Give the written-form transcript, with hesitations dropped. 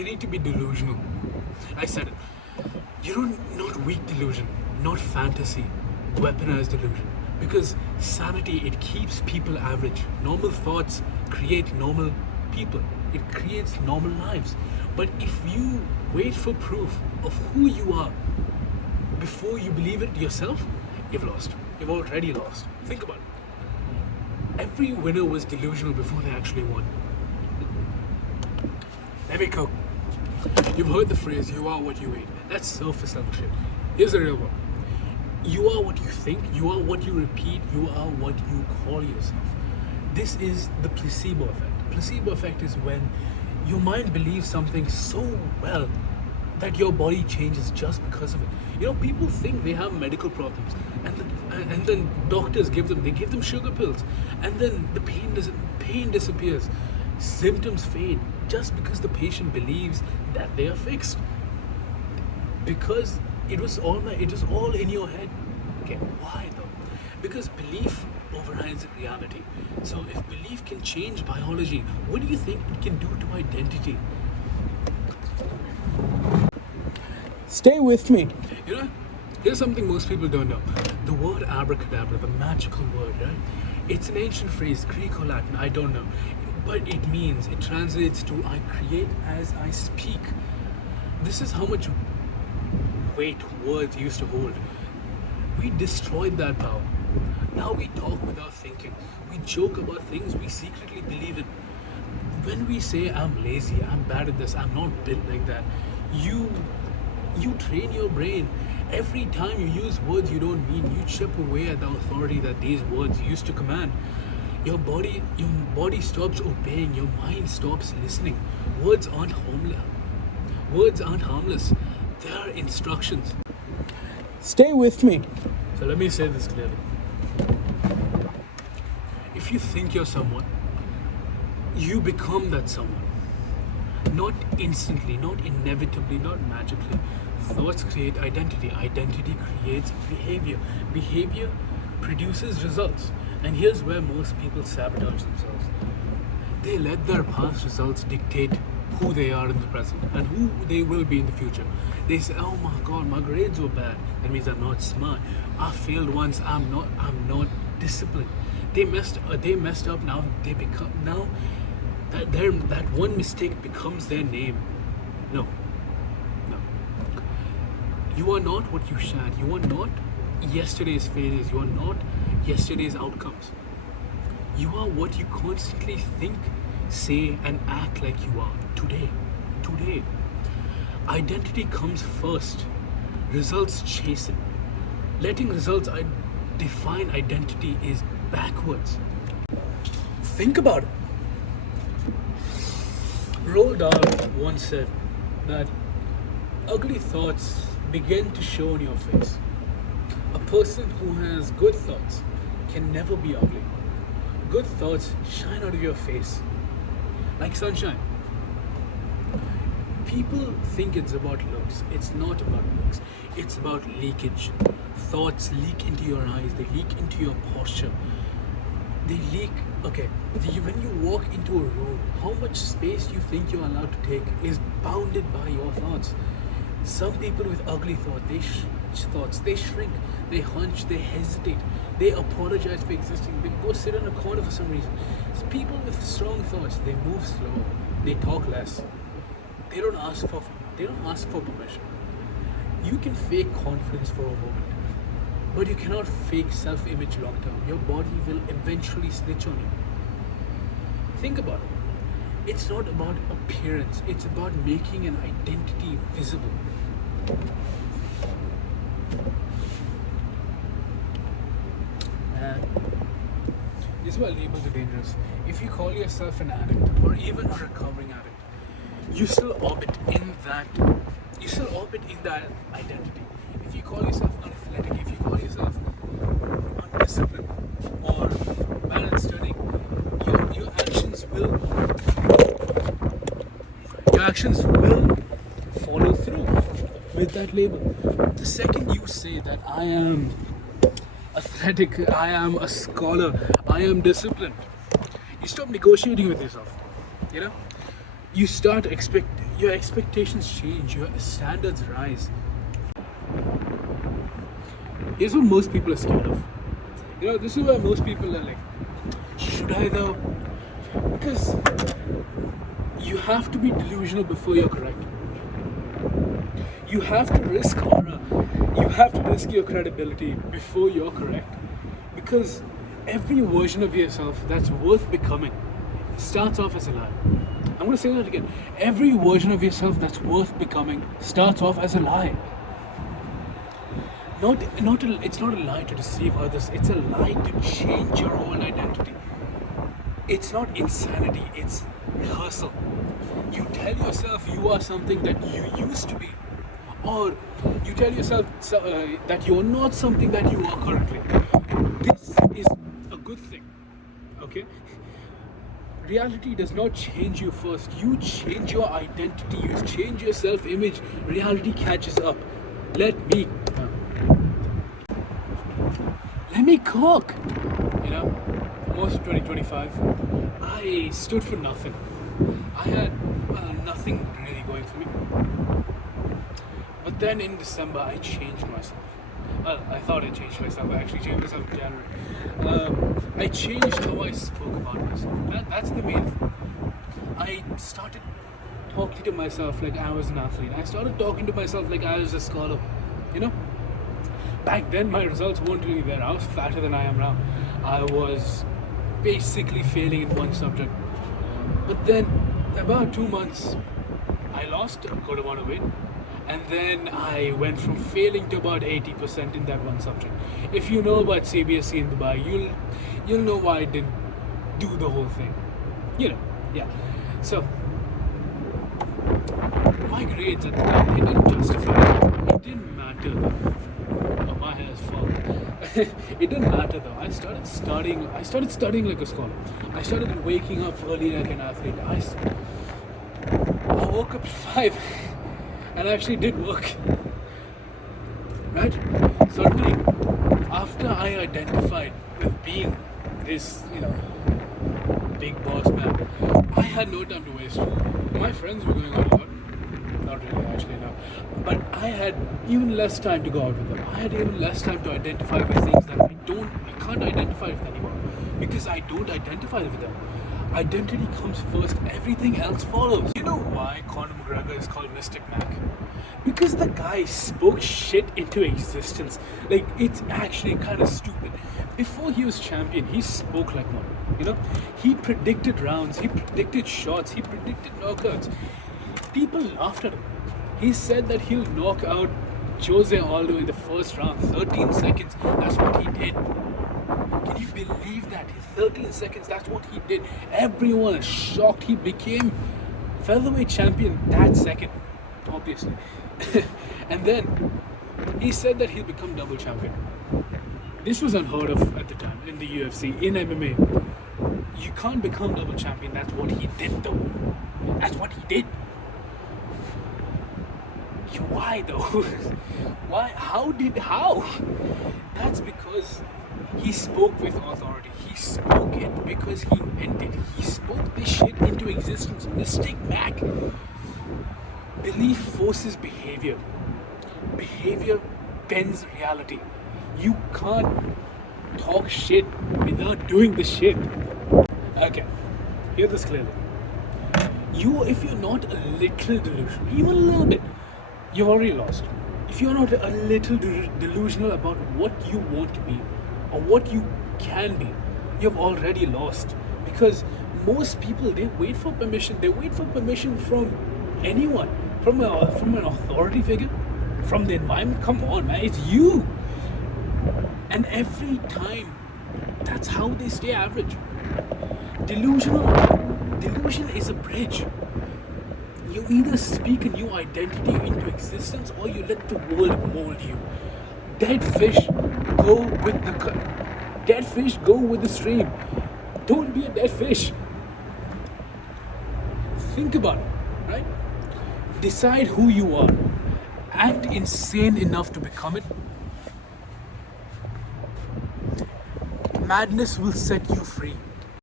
You need to be delusional. I said it. You don't, not weak delusion, not fantasy, weaponized delusion. Because sanity, it keeps people average. Normal thoughts create normal people. It creates normal lives. But if you wait for proof of who you are before you believe it yourself, you've lost. You've already lost. Think about it. Every winner was delusional before they actually won. Let me cook. You've heard the phrase, you are what you eat. That's surface level shit. Here's the real one. You are what you think, you are what you repeat, you are what you call yourself. This is the placebo effect. The placebo effect is when your mind believes something so well that your body changes just because of it. You know, people think they have medical problems, and then doctors give them sugar pills, and then the pain disappears, symptoms fade, just because the patient believes that they are fixed. Because it was all in your head. Okay, why though? Because belief overrides reality. So if belief can change biology, what do you think it can do to identity? Stay with me. You know, here's something most people don't know. The word abracadabra, the magical word, right? It's an ancient phrase, Greek or Latin, I don't know. But it translates to I create as I speak. This is how much weight words used to hold. We destroyed that power. Now we talk without thinking. We joke about things we secretly believe in. When we say I'm lazy, I'm bad at this, I'm not built like that, you train your brain. Every time you use words you don't mean, you chip away at the authority that these words used to command. Your body stops obeying, your mind stops listening. Words aren't harmless. They are instructions. Stay with me. So let me say this clearly. If you think you're someone, you become that someone. Not instantly, not inevitably, not magically. Thoughts create identity. Identity creates behavior. Behavior produces results. And here's where most people sabotage themselves. They let their past results dictate who they are in the present and who they will be in the future. They say, oh my god, my grades were bad. That means I'm not smart. I failed once, I'm not disciplined. They messed up now, that one mistake becomes their name. No. You are not what you shat. You are not yesterday's failures. You are not yesterday's outcomes. You are what you constantly think, say, and act like you are today. Identity comes first. Results chase it. Letting results define identity is backwards. Think about it. Roald Dahl once said that ugly thoughts begin to show on your face. A person who has good thoughts can never be ugly. Good thoughts shine out of your face like sunshine. People think it's about looks. It's not about looks. It's about leakage. Thoughts leak into your eyes. They leak into your posture. They leak. Okay, when you walk into a room, how much space you think you're allowed to take is bounded by your thoughts. Some people with ugly thoughts, they shrink, they hunch, they hesitate, they apologize for existing, they go sit in a corner for some reason. So people with strong thoughts, they move slow, they talk less, they don't ask for permission. You can fake confidence for a moment, but you cannot fake self-image long term. Your body will eventually snitch on you. Think about it. It's not about appearance, it's about making an identity visible. And this is why labels are dangerous. If you call yourself an addict or even a recovering addict, you still orbit in that identity. If you call yourself unathletic, if you call yourself undisciplined or bad at studying, your actions will follow through with that label. The second you say that I am athletic, I am a scholar, I am disciplined, you stop negotiating with yourself. You know, You start expect your expectations change, your standards rise. Here's what most people are scared of. This is where most people are like, should I though? Because you have to be delusional before you're correct. You have to risk honor. You have to risk your credibility before you're correct. Because every version of yourself that's worth becoming starts off as a lie. I'm going to say that again. Every version of yourself that's worth becoming starts off as a lie. It's not a lie to deceive others. It's a lie to change your whole identity. It's not insanity. It's rehearsal. You tell yourself you are something that you used to be, or you tell yourself that you're not something that you are currently. This is a good thing. Okay. Reality does not change you first. You change your identity. You change your self-image. Reality catches up. Let me cook. Most of 2025, I stood for nothing. I had nothing really going for me. But then in December, I changed myself. Well, I thought I changed myself. I actually changed myself in January. I changed how I spoke about myself. That's the main thing. I started talking to myself like I was an athlete. I started talking to myself like I was a scholar. Back then, my results weren't really there. I was fatter than I am now. I was basically failing in one subject. But then, about 2 months, I lost a good amount of weight. And then I went from failing to about 80% in that one subject. If you know about CBSE in Dubai, you'll know why I didn't do the whole thing. Yeah. So, my grades at the time, they didn't justify it. It didn't matter though. Oh, my hair is fucked. It didn't matter though. I started studying like a scholar. I started waking up early like an athlete. I woke up at 5 and I actually did work. Right? Suddenly, after I identified with being this, big boss man, I had no time to waste. My friends were going out a lot. Not really, actually, no. But I had even less time to go out with them. I had even less time to identify with things that I can't identify with anymore. Because I don't identify with them. Identity comes first, everything else follows. You know why Conor McGregor is called Mystic Mac? Because the guy spoke shit into existence. Like, it's actually kind of stupid. Before he was champion, he spoke like one. He predicted rounds, he predicted shots, he predicted knockouts. People laughed at him. He said that he'll knock out Jose Aldo in the first round, 13 seconds. That's what he did. Can you believe that? 13 seconds, that's what he did. Everyone is shocked. He became featherweight champion that second, obviously. And then he said that he'll become double champion. This was unheard of at the time in the UFC, in MMA. You can't become double champion. That's what he did, though. That's what he did. Why though? Why? How? That's because he spoke with authority. He spoke it because he meant it. He spoke this shit into existence. Mystic Mac. Belief forces behavior. Behavior bends reality. You can't talk shit without doing the shit. Okay, hear this clearly. If you're not a little delusional, even a little bit, you've already lost. If you're not a little delusional about what you want to be or what you can be, you've already lost. Because most people, they wait for permission. They wait for permission from anyone, from an authority figure, from the environment. Come on, man, it's you. And every time, that's how they stay average. Delusion is a bridge. You either speak a new identity into existence or you let the world mold you. Dead fish go with the stream. Don't be a dead fish. Think about it, right? Decide who you are. Act insane enough to become it. Madness will set you free.